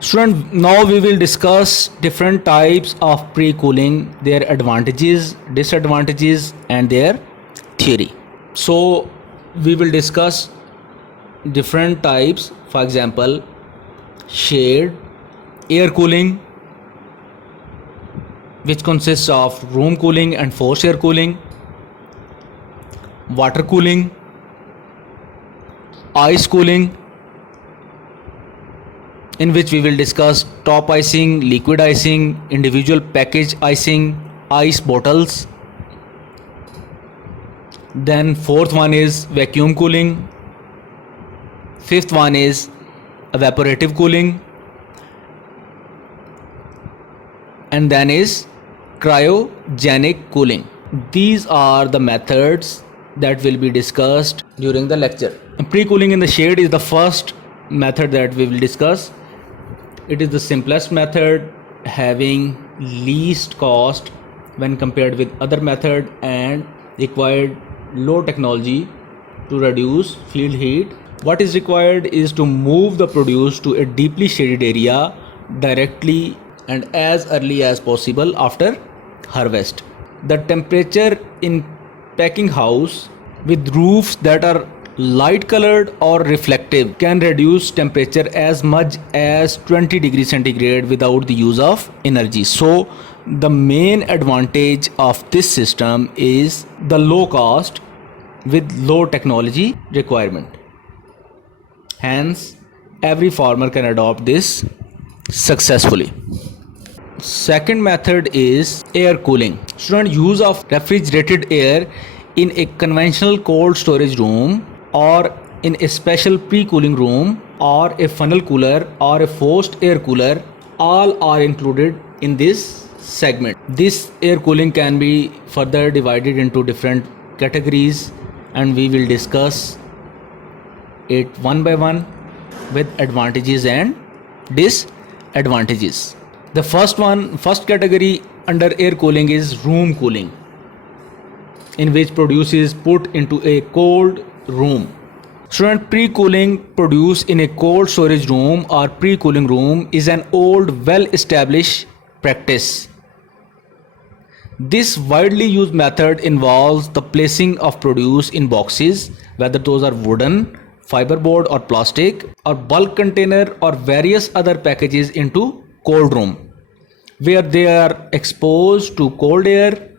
Student, now we will discuss different types of pre-cooling, their advantages, disadvantages, and their theory. So we will discuss different types. For example, shade, air cooling, which consists of room cooling and forced air cooling, water cooling, ice cooling, in which we will discuss top icing, liquid icing, individual package icing, ice bottles. Then fourth one is vacuum cooling. Fifth one is evaporative cooling. And then is cryogenic cooling. These are the methods that will be discussed during the lecture. Pre-cooling in the shade is the first method that we will discuss. It is the simplest method, having least cost when compared with other method and required low technology to reduce field heat. What is required is to move the produce to a deeply shaded area directly and as early as possible after harvest. The temperature in packing house with roofs that are light colored or reflective can reduce temperature as much as 20 degrees centigrade without the use of energy. So the main advantage of this system is the low cost with low technology requirement. Hence every farmer can adopt this successfully. Second method is air cooling. Student, use of refrigerated air in a conventional cold storage room or in a special pre-cooling room or a funnel cooler or a forced air cooler, all are included in this segment. This air cooling can be further divided into different categories and we will discuss it one by one with advantages and disadvantages. The first category under air cooling is room cooling, in which produce is put into a cold room. Student, pre-cooling produce in a cold storage room or pre-cooling room is an old, well-established practice. This widely used method involves the placing of produce in boxes, whether those are wooden, fiberboard or plastic, or bulk container or various other packages into cold room, where they are exposed to cold air.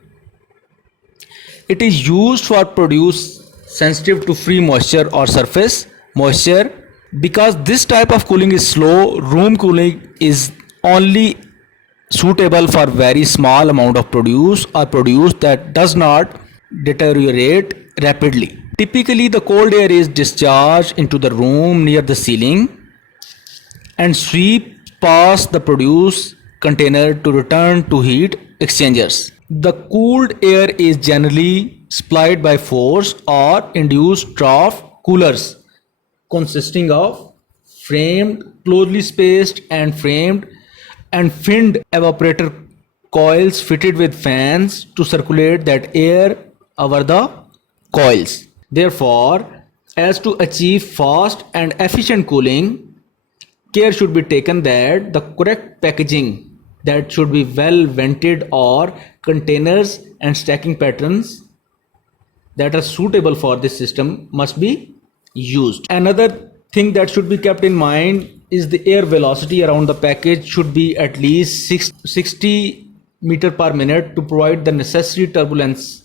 It is used for produce sensitive to free moisture or surface moisture. Because this type of cooling is slow, room cooling is only suitable for very small amount of produce or produce that does not deteriorate rapidly. Typically, the cold air is discharged into the room near the ceiling and sweep past the produce container to return to heat exchangers. The cooled air is generally supplied by forced or induced trough coolers consisting of framed, closely spaced and finned evaporator coils fitted with fans to circulate that air over the coils. Therefore, as to achieve fast and efficient cooling, care should be taken that the correct packaging that should be well vented or containers and stacking patterns that are suitable for this system must be used. Another thing that should be kept in mind is the air velocity around the package should be at least 60 meter per minute to provide the necessary turbulence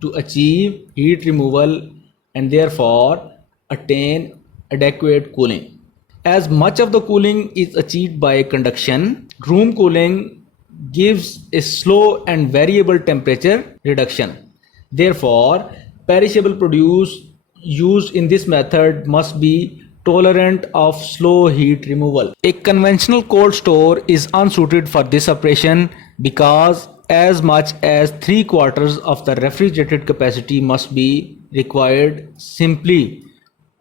to achieve heat removal and therefore attain adequate cooling. As much of the cooling is achieved by conduction, room cooling gives a slow and variable temperature reduction. Therefore, perishable produce used in this method must be tolerant of slow heat removal. A conventional cold store is unsuited for this operation because as much as 3/4 of the refrigerated capacity must be required simply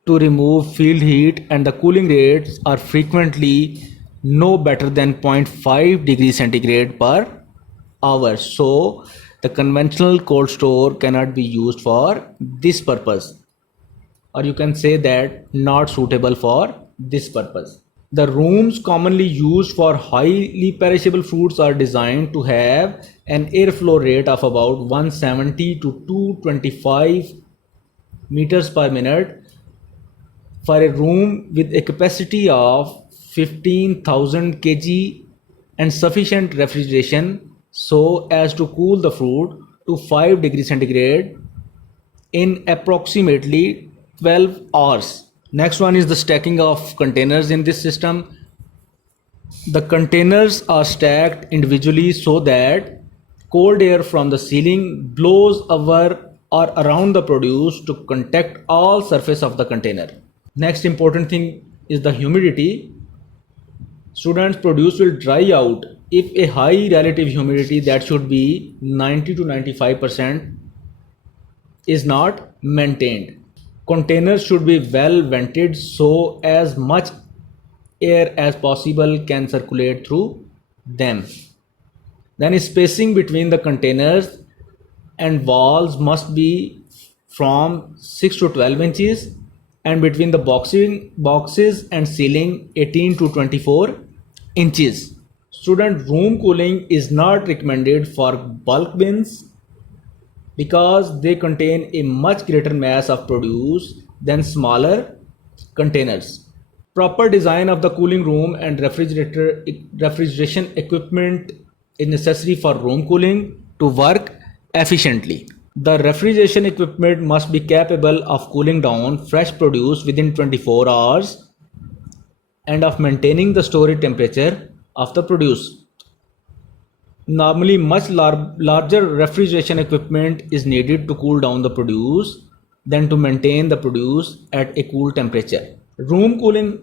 to remove field heat, and the cooling rates are frequently no better than 0.5 degrees centigrade per hour. So the conventional cold store cannot be used for this purpose, or you can say that not suitable for this purpose. The rooms commonly used for highly perishable fruits are designed to have an airflow rate of about 170 to 225 meters per minute for a room with a capacity of 15,000 kg and sufficient refrigeration so as to cool the fruit to 5 degrees centigrade in approximately 12 hours. Next one is the stacking of containers in this system. The containers are stacked individually so that cold air from the ceiling blows over or around the produce to contact all surface of the container. Next important thing is the humidity. Students, produce will dry out if a high relative humidity, that should be 90 to 95%, is not maintained. Containers should be well vented so as much air as possible can circulate through them. Then spacing between the containers and walls must be from 6 to 12 inches, and between the boxes and ceiling 18 to 24 inches. Student, room cooling is not recommended for bulk bins because they contain a much greater mass of produce than smaller containers. Proper design of the cooling room and refrigeration equipment is necessary for room cooling to work efficiently. The refrigeration equipment must be capable of cooling down fresh produce within 24 hours and of maintaining the storage temperature of the produce. Normally, much larger refrigeration equipment is needed to cool down the produce than to maintain the produce at a cool temperature. Room cooling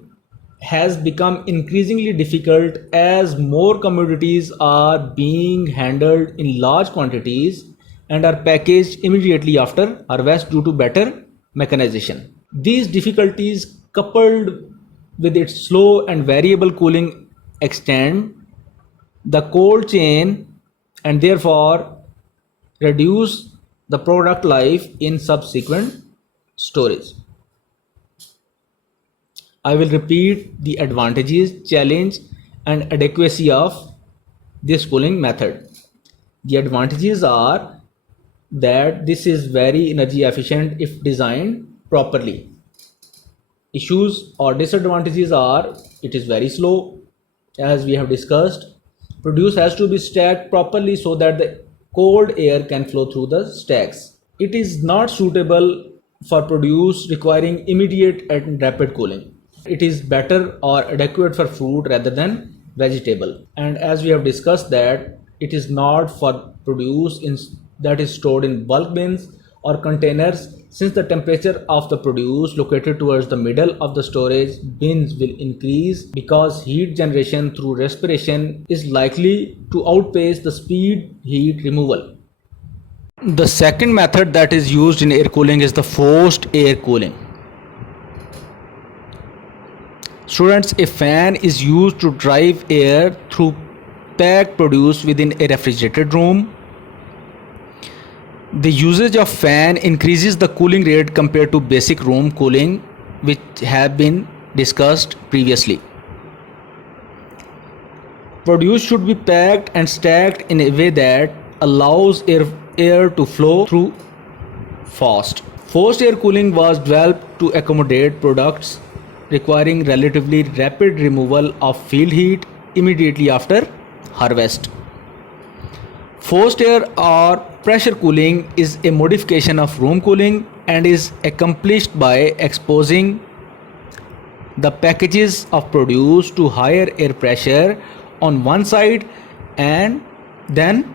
has become increasingly difficult as more commodities are being handled in large quantities and are packaged immediately after harvest due to better mechanization. These difficulties, coupled with its slow and variable cooling, extend the cold chain and therefore reduce the product life in subsequent storage. I will repeat the advantages, challenge and adequacy of this cooling method. The advantages are that this is very energy efficient if designed properly. Issues or disadvantages are it is very slow, as we have discussed. Produce has to be stacked properly so that the cold air can flow through the stacks. It is not suitable for produce requiring immediate and rapid cooling. It is better or adequate for fruit rather than vegetable. And as we have discussed that it is not for produce that is stored in bulk bins or containers, since the temperature of the produce located towards the middle of the storage bins will increase because heat generation through respiration is likely to outpace the speed heat removal. The second method that is used in air cooling is the forced air cooling. Students, a fan is used to drive air through packed produce within a refrigerated room. The usage of fan increases the cooling rate compared to basic room cooling, which have been discussed previously. Produce should be packed and stacked in a way that allows air to flow through fast. Forced air cooling was developed to accommodate products requiring relatively rapid removal of field heat immediately after harvest. Forced air or pressure cooling is a modification of room cooling and is accomplished by exposing the packages of produce to higher air pressure on one side and then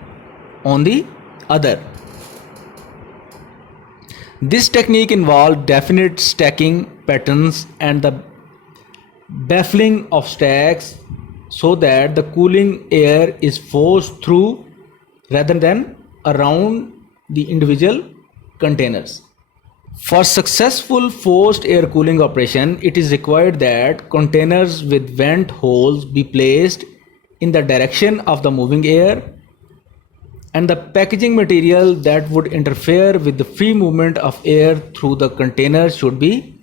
on the other. This technique involved definite stacking patterns and the baffling of stacks so that the cooling air is forced through rather than around the individual containers. For successful forced air cooling operation, it is required that containers with vent holes be placed in the direction of the moving air, and the packaging material that would interfere with the free movement of air through the container should be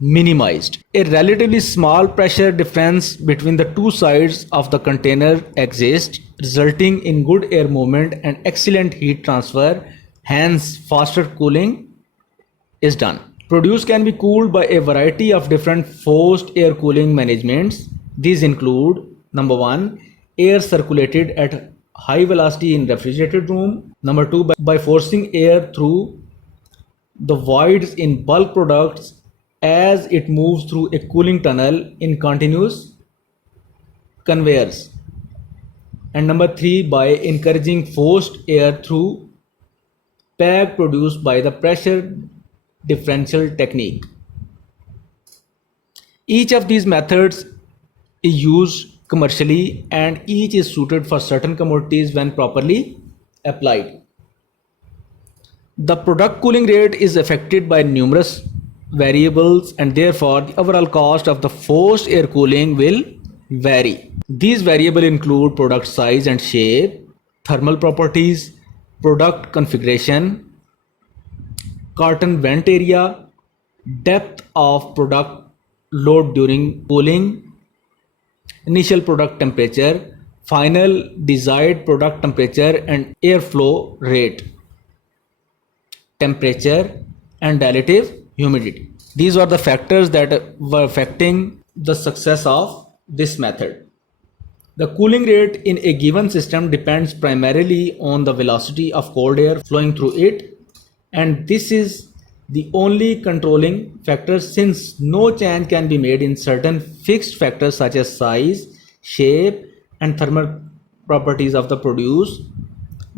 minimized. A relatively small pressure difference between the two sides of the container exists, resulting in good air movement and excellent heat transfer. Hence, faster cooling is done. Produce can be cooled by a variety of different forced air cooling managements. These include number 1, air circulated at high velocity in refrigerated room. Number 2, by forcing air through the voids in bulk products as it moves through a cooling tunnel in continuous conveyors. And number 3, by encouraging forced air through bag produced by the pressure differential technique. Each of these methods is used commercially and each is suited for certain commodities when properly applied. The product cooling rate is affected by numerous variables and therefore the overall cost of the forced air cooling will vary. These variables include product size and shape, thermal properties, product configuration, carton vent area, depth of product load during cooling, initial product temperature, final desired product temperature and airflow rate, temperature and relative humidity. These were the factors that were affecting the success of this method. The cooling rate in a given system depends primarily on the velocity of cold air flowing through it, and this is the only controlling factor since no change can be made in certain fixed factors such as size, shape and thermal properties of the produce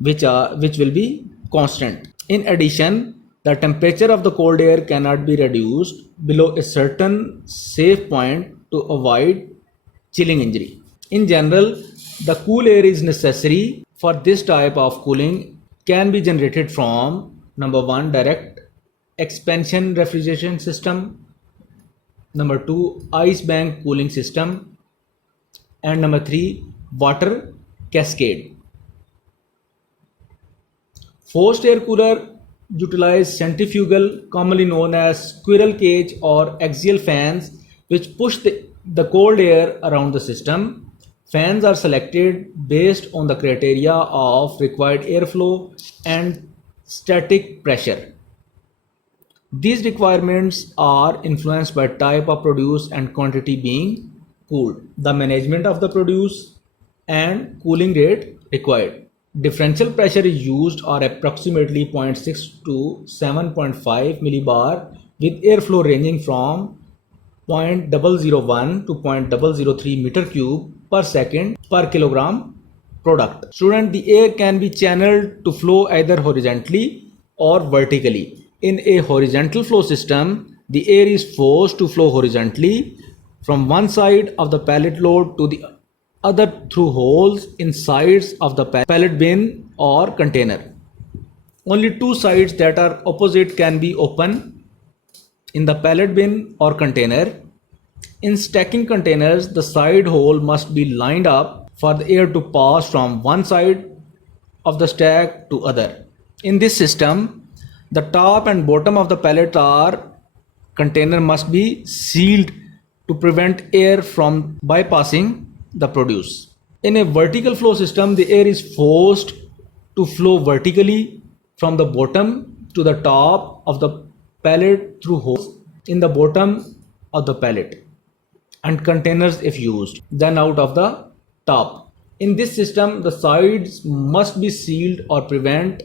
which will be constant. In addition, the temperature of the cold air cannot be reduced below a certain safe point to avoid chilling injury. In general, the cool air is necessary for this type of cooling can be generated from number 1, direct expansion refrigeration system, number 2, ice bank cooling system, and number 3, water cascade. Forced air cooler utilize centrifugal, commonly known as squirrel cage or axial fans, which push the cold air around the system. Fans are selected based on the criteria of required airflow and static pressure. These requirements are influenced by type of produce and quantity being cooled, the management of the produce, and cooling rate required. Differential pressure is used or approximately 0.6 to 7.5 millibar with airflow ranging from 0.001 to 0.003 meter cube per second per kilogram product. Student, the air can be channeled to flow either horizontally or vertically. In a horizontal flow system, the air is forced to flow horizontally from one side of the pallet load to the other through holes in sides of the pallet bin or container. Only two sides that are opposite can be open in the pallet bin or container. In stacking containers, the side hole must be lined up for the air to pass from one side of the stack to other. In this system, the top and bottom of the pallet or container must be sealed to prevent air from bypassing the produce. In a vertical flow system, the air is forced to flow vertically from the bottom to the top of the pallet through holes in the bottom of the pallet and containers if used, then out of the top. In this system, the sides must be sealed or prevent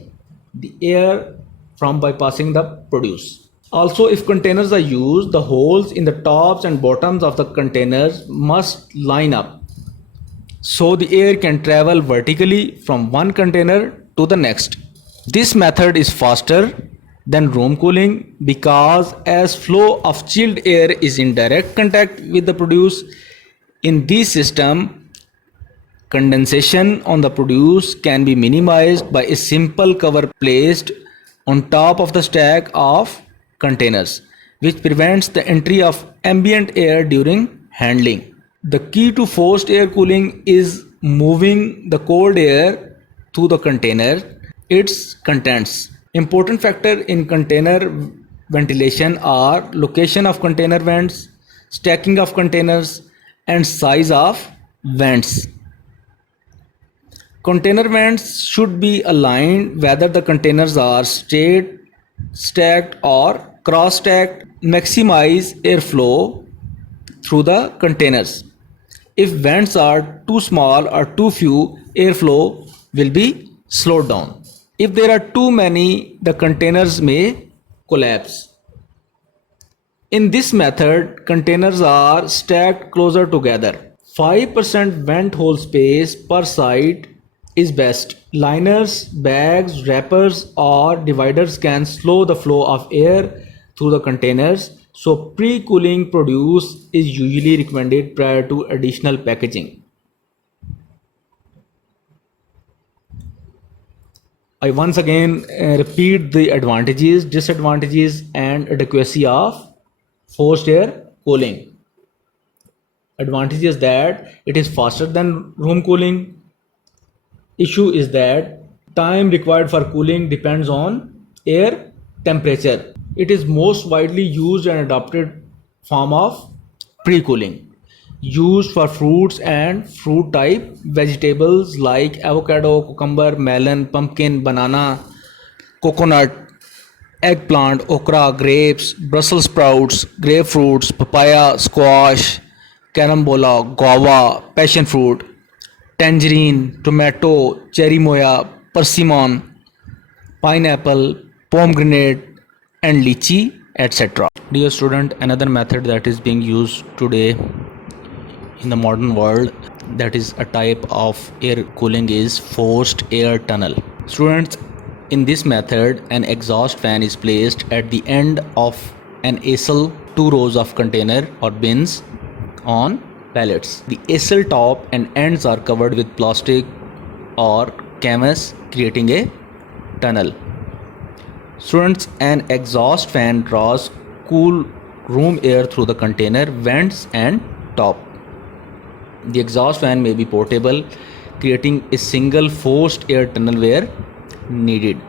the air from bypassing the produce. Also, if containers are used, the holes in the tops and bottoms of the containers must line up so the air can travel vertically from one container to the next. This method is faster than room cooling because as flow of chilled air is in direct contact with the produce, in this system condensation on the produce can be minimized by a simple cover placed on top of the stack of containers, which prevents the entry of ambient air during handling. The key to forced air cooling is moving the cold air through the container, its contents. Important factor in container ventilation are location of container vents, stacking of containers, and size of vents. Container vents should be aligned whether the containers are straight, stacked, or cross stacked. Maximize airflow through the containers. If vents are too small or too few, airflow will be slowed down. If there are too many, the containers may collapse. In this method, containers are stacked closer together. 5% vent hole space per side is best. Liners, bags, wrappers, or dividers can slow the flow of air through the containers, so pre-cooling produce is usually recommended prior to additional packaging. I once again repeat the advantages, disadvantages, and adequacy of forced air cooling. Advantage is that it is faster than room cooling. Issue is that time required for cooling depends on air temperature. It is most widely used and adopted form of pre-cooling, used for fruits and fruit type vegetables like avocado, cucumber, melon, pumpkin, banana, coconut, eggplant, okra, grapes, Brussels sprouts, grapefruits, papaya, squash, carambola, guava, passion fruit, tangerine, tomato, cherry moya, persimmon, pineapple, pomegranate, and lychee, etc. Dear student, another method that is being used today in the modern world, that is a type of air cooling, is forced air tunnel. Students, in this method, an exhaust fan is placed at the end of an aisle, two rows of container or bins on pallets. The aisle top and ends are covered with plastic or canvas, creating a tunnel. Students, an exhaust fan draws cool room air through the container vents and top. The exhaust fan may be portable, creating a single forced air tunnel where needed,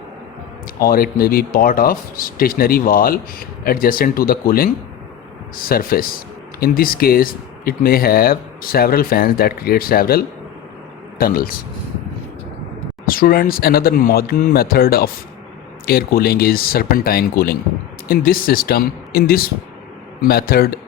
or it may be part of stationary wall adjacent to the cooling surface. In this case, it may have several fans that create several tunnels. Students, another modern method of air cooling is serpentine cooling. In this method,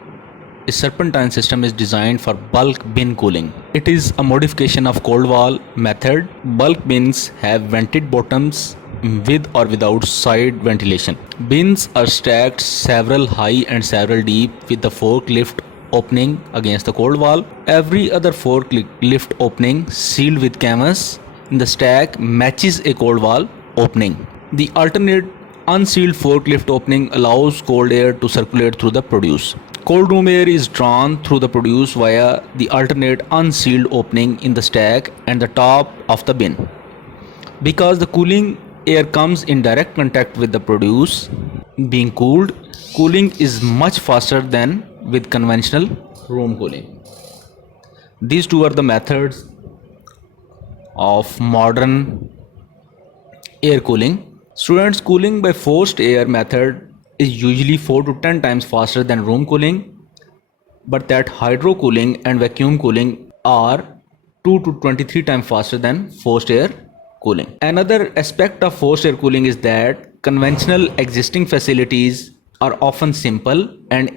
a serpentine system is designed for bulk bin cooling. It is a modification of cold wall method. Bulk bins have vented bottoms with or without side ventilation. Bins are stacked several high and several deep with the forklift opening against the cold wall. Every other forklift opening sealed with canvas in the stack matches a cold wall opening. The alternate unsealed forklift opening allows cold air to circulate through the produce. Cold room air is drawn through the produce via the alternate unsealed opening in the stack and the top of the bin. Because the cooling air comes in direct contact with the produce being cooled, cooling is much faster than with conventional room cooling. These two are the methods of modern air cooling. Students, cooling by forced air method is usually 4 to 10 times faster than room cooling, but that hydro cooling and vacuum cooling are 2 to 23 times faster than forced air cooling. Another aspect of forced air cooling is that conventional existing facilities are often simple and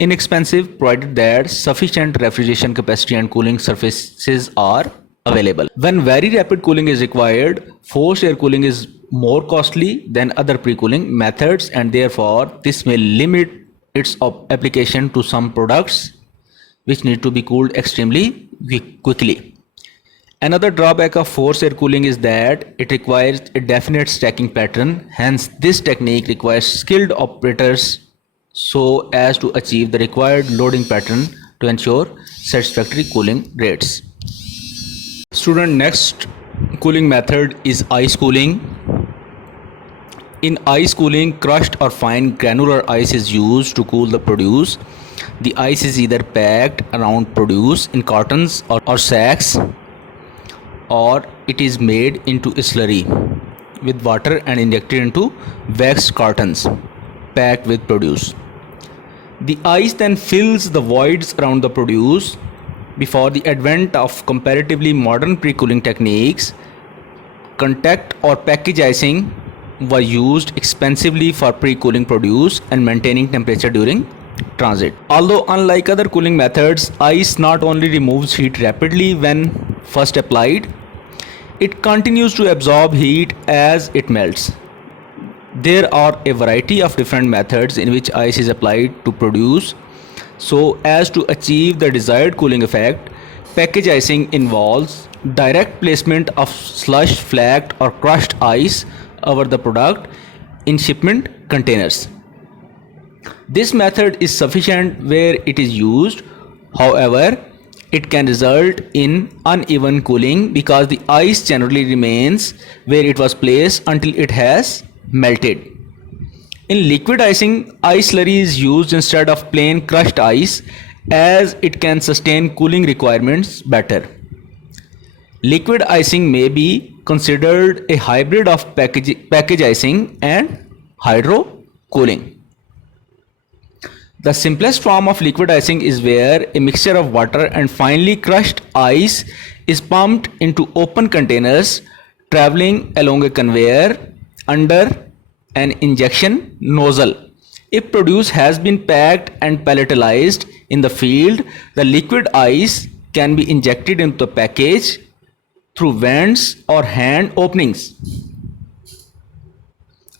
inexpensive, provided that sufficient refrigeration capacity and cooling surfaces are available. When very rapid cooling is required, forced air cooling is more costly than other pre-cooling methods, and therefore this may limit its application to some products which need to be cooled extremely quickly. Another drawback of forced air cooling is that it requires a definite stacking pattern. Hence, this technique requires skilled operators so as to achieve the required loading pattern to ensure satisfactory cooling rates. Student, next cooling method is ice cooling. In ice cooling, crushed or fine granular ice is used to cool the produce. The ice is either packed around produce in cartons or sacks, or it is made into a slurry with water and injected into waxed cartons. packed with produce. The ice then fills the voids around the produce. Before the advent of comparatively modern pre-cooling techniques, contact or package icing were used extensively for pre-cooling produce and maintaining temperature during transit. Although unlike other cooling methods, ice not only removes heat rapidly when first applied, it continues to absorb heat as it melts. There are a variety of different methods in which ice is applied to produce so as to achieve the desired cooling effect. Package icing involves direct placement of slush, flaked or crushed ice over the product in shipment containers. This method is sufficient where it is used. However, it can result in uneven cooling because the ice generally remains where it was placed until it has melted. In liquid icing, ice slurry is used instead of plain crushed ice as it can sustain cooling requirements better. Liquid icing may be considered a hybrid of package icing and hydro cooling. The simplest form of liquid icing is where a mixture of water and finely crushed ice is pumped into open containers traveling along a conveyor under an injection nozzle. If produce has been packed and palletized in the field, the liquid ice can be injected into the package through vents or hand openings.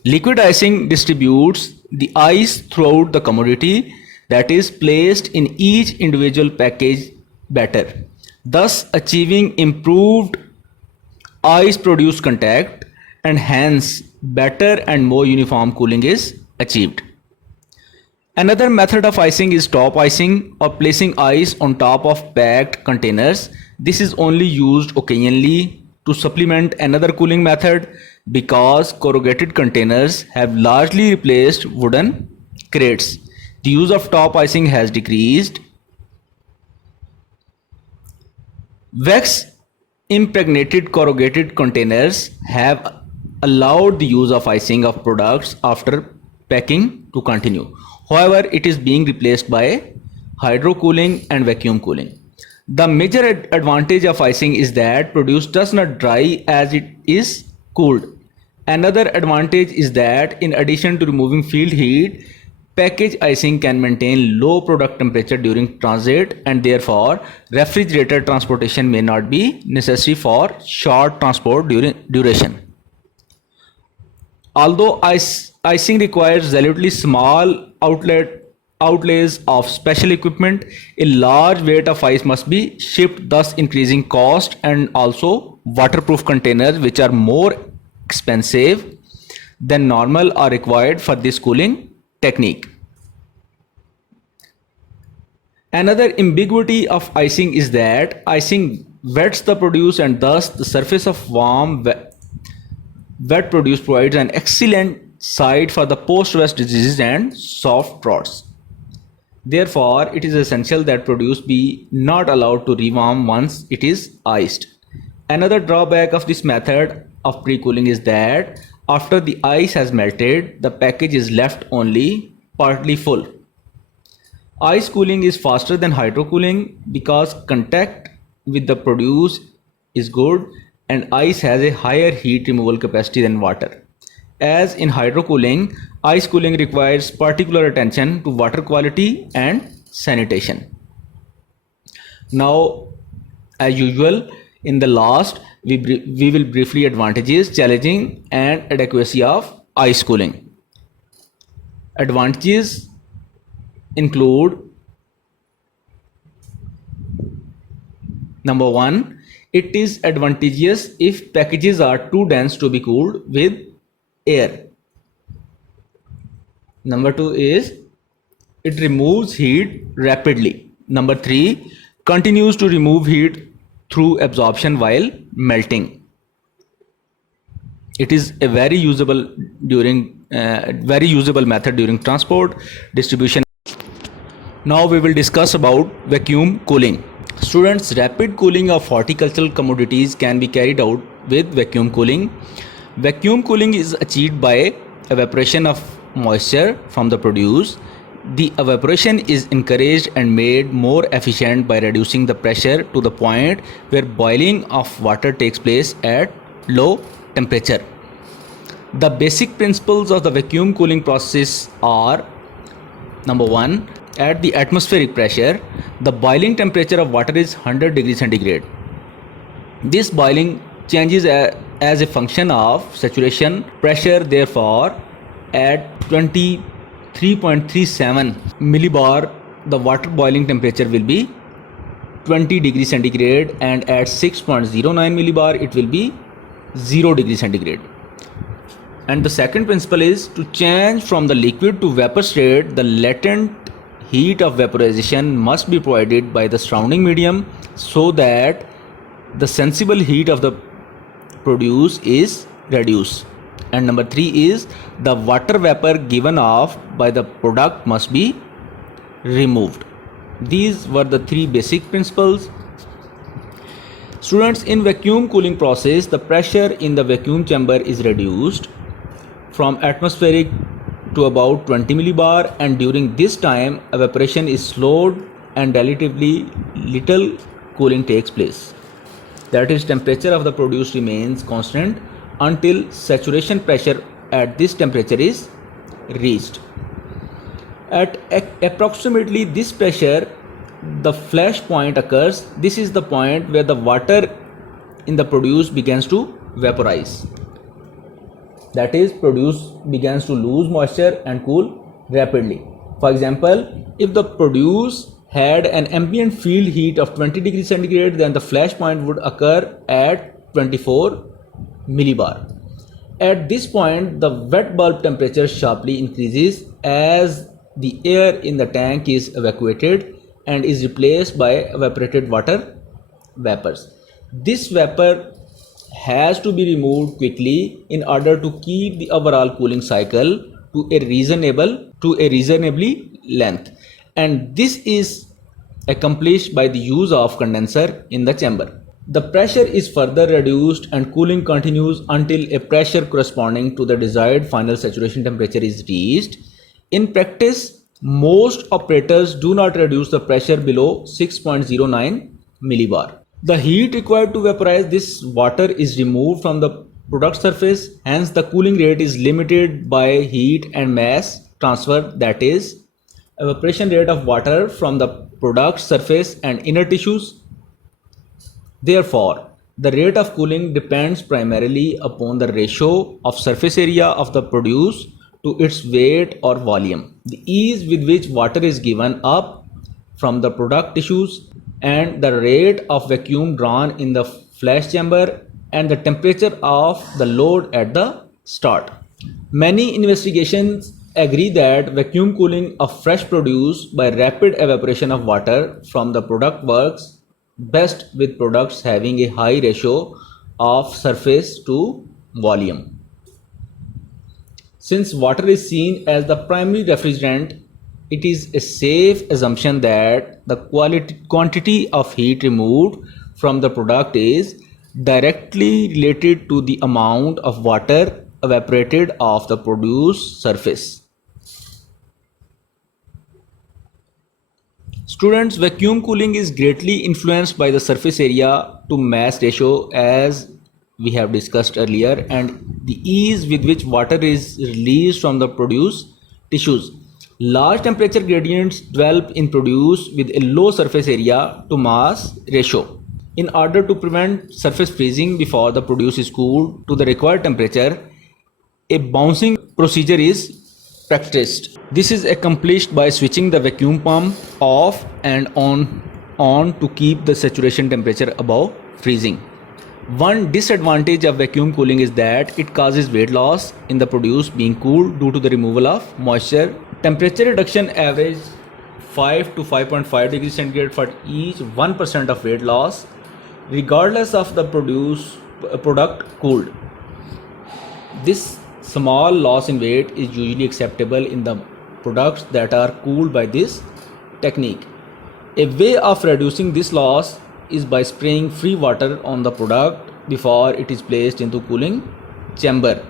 Liquid icing distributes the ice throughout the commodity that is placed in each individual package better, thus achieving improved ice produce contact, and hence better and more uniform cooling is achieved. Another method of icing is top icing or placing ice on top of packed containers. This is only used occasionally to supplement another cooling method because corrugated containers have largely replaced wooden crates. The use of top icing has decreased. Wax impregnated corrugated containers have allowed the use of icing of products after packing to continue. However, it is being replaced by hydro cooling and vacuum cooling. The major advantage of icing is that produce does not dry as it is cooled. Another advantage is that in addition to removing field heat, package icing can maintain low product temperature during transit, and therefore refrigerator transportation may not be necessary for short transport duration. Although icing requires relatively small outlays of special equipment, a large weight of ice must be shipped, thus increasing cost, and also waterproof containers, which are more expensive than normal, are required for this cooling technique. Another ambiguity of icing is that icing wets the produce and thus the surface of warm wet produce provides an excellent site for the post-rest diseases and soft rots. Therefore, it is essential that produce be not allowed to rewarm once it is iced. Another drawback of this method of pre-cooling is that after the ice has melted, the package is left only partly full. Ice cooling is faster than hydro cooling because contact with the produce is good and ice has a higher heat removal capacity than water. As in hydro cooling, ice cooling requires particular attention to water quality and sanitation. Now, as usual, in the last, we will briefly advantages, challenges and adequacy of ice cooling. Advantages include: number one, it is advantageous if packages are too dense to be cooled with air. Number two is it removes heat rapidly. Number three, continues to remove heat through absorption while melting. It is a very usable method during transport, distribution. Now we will discuss about vacuum cooling. Students, rapid cooling of horticultural commodities can be carried out with vacuum cooling. Vacuum cooling is achieved by evaporation of moisture from the produce, the evaporation is encouraged and made more efficient by reducing the pressure to the point where boiling of water takes place at low temperature. The basic principles of the vacuum cooling process are: number 1, at the atmospheric pressure, the boiling temperature of water is 100 degrees centigrade. This boiling changes as a function of saturation pressure. Therefore, at 23.37 millibar, the water boiling temperature will be 20 degrees centigrade, and at 6.09 millibar it will be 0 degrees centigrade. And the second principle is to change from the liquid to vapor state, the latent heat of vaporization must be provided by the surrounding medium so that the sensible heat of the produce is reduced. And number 3 is the water vapor given off by the product must be removed. These were the 3 basic principles. Students, in vacuum cooling process, the pressure in the vacuum chamber is reduced from atmospheric to about 20 millibar, and during this time evaporation is slowed and relatively little cooling takes place. That is, temperature of the produce remains constant until saturation pressure at this temperature is reached. At approximately this pressure, the flash point occurs. This is the point where the water in the produce begins to vaporize. That is, produce begins to lose moisture and cool rapidly. For example, if the produce had an ambient field heat of 20 degrees centigrade, then the flash point would occur at 24 millibar. At this point, the wet bulb temperature sharply increases as the air in the tank is evacuated and is replaced by evaporated water vapors. This vapor has to be removed quickly in order to keep the overall cooling cycle to a reasonably length, and this is accomplished by the use of condenser in the chamber. The pressure is further reduced and cooling continues until a pressure corresponding to the desired final saturation temperature is reached. In practice, most operators do not reduce the pressure below 6.09 millibar. The heat required to vaporize this water is removed from the product surface, hence the cooling rate is limited by heat and mass transfer, that is, evaporation rate of water from the product surface and inner tissues. Therefore, the rate of cooling depends primarily upon the ratio of surface area of the produce to its weight or volume, the ease with which water is given up from the product tissues, and the rate of vacuum drawn in the flash chamber, and the temperature of the load at the start. Many investigations agree that vacuum cooling of fresh produce by rapid evaporation of water from the product works best with products having a high ratio of surface to volume. Since water is seen as the primary refrigerant, it is a safe assumption that the quantity of heat removed from the product is directly related to the amount of water evaporated off the produce surface. Students, vacuum cooling is greatly influenced by the surface area to mass ratio, as we have discussed earlier, and the ease with which water is released from the produce tissues. Large temperature gradients develop in produce with a low surface area to mass ratio. In order to prevent surface freezing before the produce is cooled to the required temperature, a bouncing procedure is practiced. This is accomplished by switching the vacuum pump off and on to keep the saturation temperature above freezing. One disadvantage of vacuum cooling is that it causes weight loss in the produce being cooled due to the removal of moisture. Temperature reduction average 5 to 5.5 degrees centigrade for each 1% of weight loss, regardless of the product cooled. This small loss in weight is usually acceptable in the products that are cooled by this technique. A way of reducing this loss is by spraying free water on the product before it is placed into cooling chamber.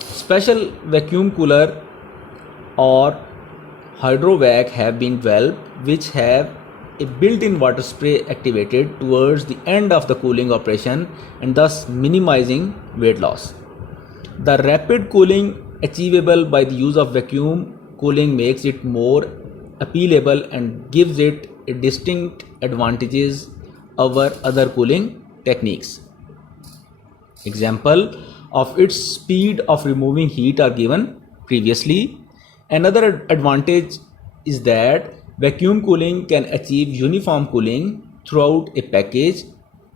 Special vacuum cooler or hydrovac have been developed which have a built-in water spray activated towards the end of the cooling operation and thus minimizing weight loss. The rapid cooling achievable by the use of vacuum cooling makes it more appealable and gives it a distinct advantages over other cooling techniques. Example of its speed of removing heat are given previously. Another advantage is that vacuum cooling can achieve uniform cooling throughout a package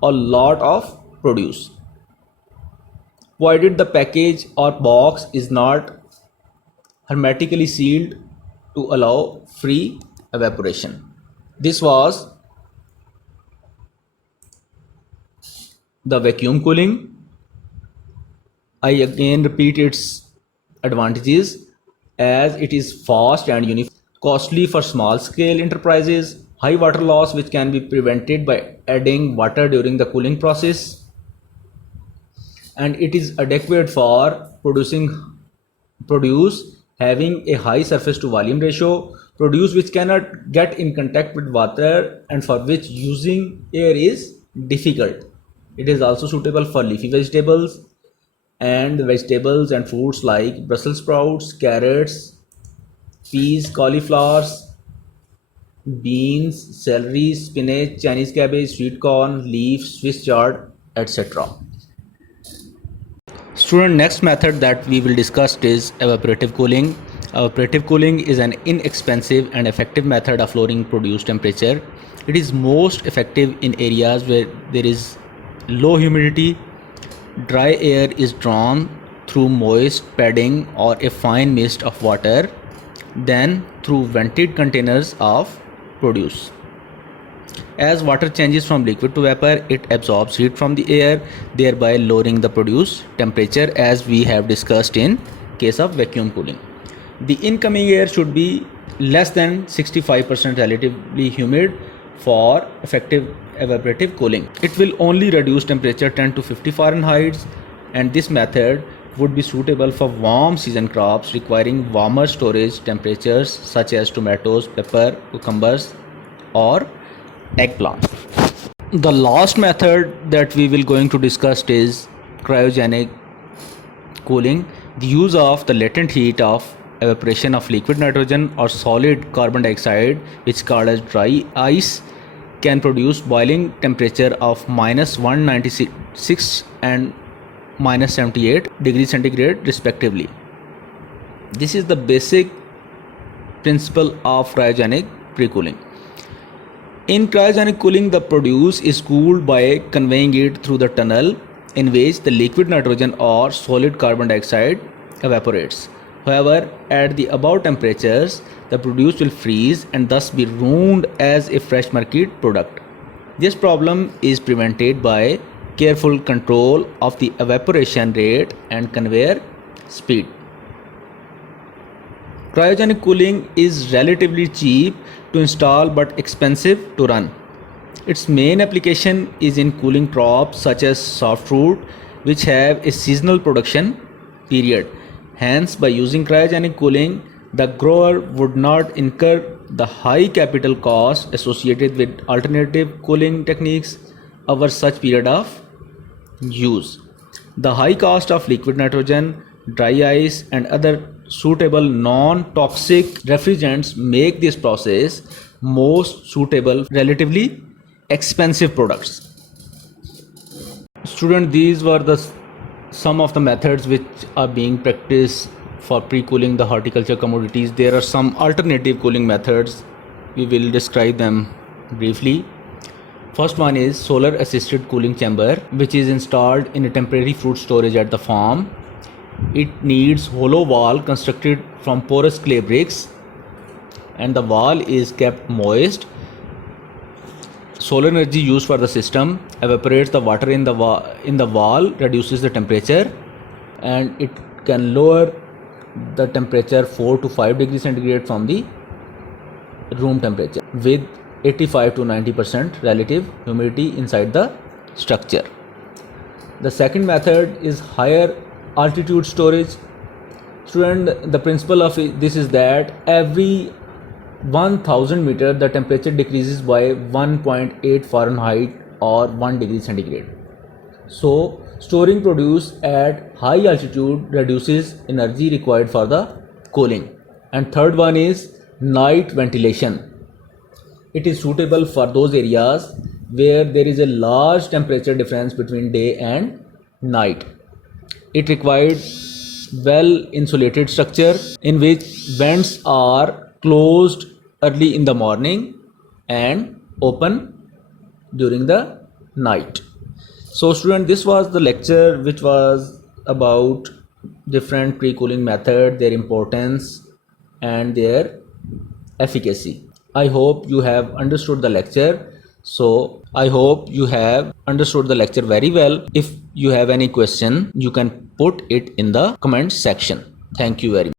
or lot of produce, provided the package or box is not hermetically sealed to allow free evaporation. This was the vacuum cooling. I again repeat its advantages as it is fast and uniform, costly for small scale enterprises, high water loss which can be prevented by adding water during the cooling process, and it is adequate for produce having a high surface to volume ratio, produce which cannot get in contact with water and for which using air is difficult. It is also suitable for leafy vegetables and vegetables and fruits like Brussels sprouts, carrots, peas, cauliflowers, beans, celery, spinach, Chinese cabbage, sweet corn, leaves, Swiss chard, etc. Student, next method that we will discuss is evaporative cooling. Evaporative cooling is an inexpensive and effective method of lowering produce temperature. It is most effective in areas where there is low humidity, dry air is drawn through moist padding or a fine mist of water, then through vented containers of produce. As water changes from liquid to vapor, it absorbs heat from the air, thereby lowering the produce temperature as we have discussed in case of vacuum cooling. The incoming air should be less than 65% relatively humid for effective evaporative cooling. It will only reduce temperature 10 to 50 Fahrenheit, and this method would be suitable for warm season crops requiring warmer storage temperatures such as tomatoes, pepper, cucumbers or eggplant. The last method that we will going to discuss is cryogenic cooling. The use of the latent heat of evaporation of liquid nitrogen or solid carbon dioxide, which is called as dry ice, can produce boiling temperature of minus 196 and minus 78 degrees centigrade respectively. This is the basic principle of cryogenic pre-cooling. In cryogenic cooling, the produce is cooled by conveying it through the tunnel in which the liquid nitrogen or solid carbon dioxide evaporates. However, at the above temperatures, the produce will freeze and thus be ruined as a fresh market product. This problem is prevented by careful control of the evaporation rate and conveyor speed. Cryogenic cooling is relatively cheap to install but expensive to run. Its main application is in cooling crops such as soft fruit, which have a seasonal production period. Hence, by using cryogenic cooling, the grower would not incur the high capital cost associated with alternative cooling techniques over such period of use. The high cost of liquid nitrogen, dry ice and other suitable non-toxic refrigerants make this process most suitable for relatively expensive products. Student, these were some of the methods which are being practiced for pre-cooling the horticulture commodities. There are some alternative cooling methods. We will describe them briefly. First one is solar assisted cooling chamber, which is installed in a temporary fruit storage at the farm. It needs hollow wall constructed from porous clay bricks and the wall is kept moist. Solar energy used for the system evaporates the water in the wall, reduces the temperature, and it can lower the temperature 4 to 5 degrees centigrade from the room temperature with 85 to 90% relative humidity inside the structure. The second method is higher altitude storage Student, the principle of this is that every 1000 meter the temperature decreases by 1.8 Fahrenheit or 1 degree centigrade. So storing produce at high altitude reduces energy required for the cooling. And third one is night ventilation. It is suitable for those areas where there is a large temperature difference between day and night. It required well insulated structure in which vents are closed early in the morning and open during the night. So student, this was the lecture which was about different pre-cooling method, their importance and their efficacy. I hope you have understood the lecture. So I hope you have understood the lecture very well. If you have any question, you can put it in the comment section. Thank you very much.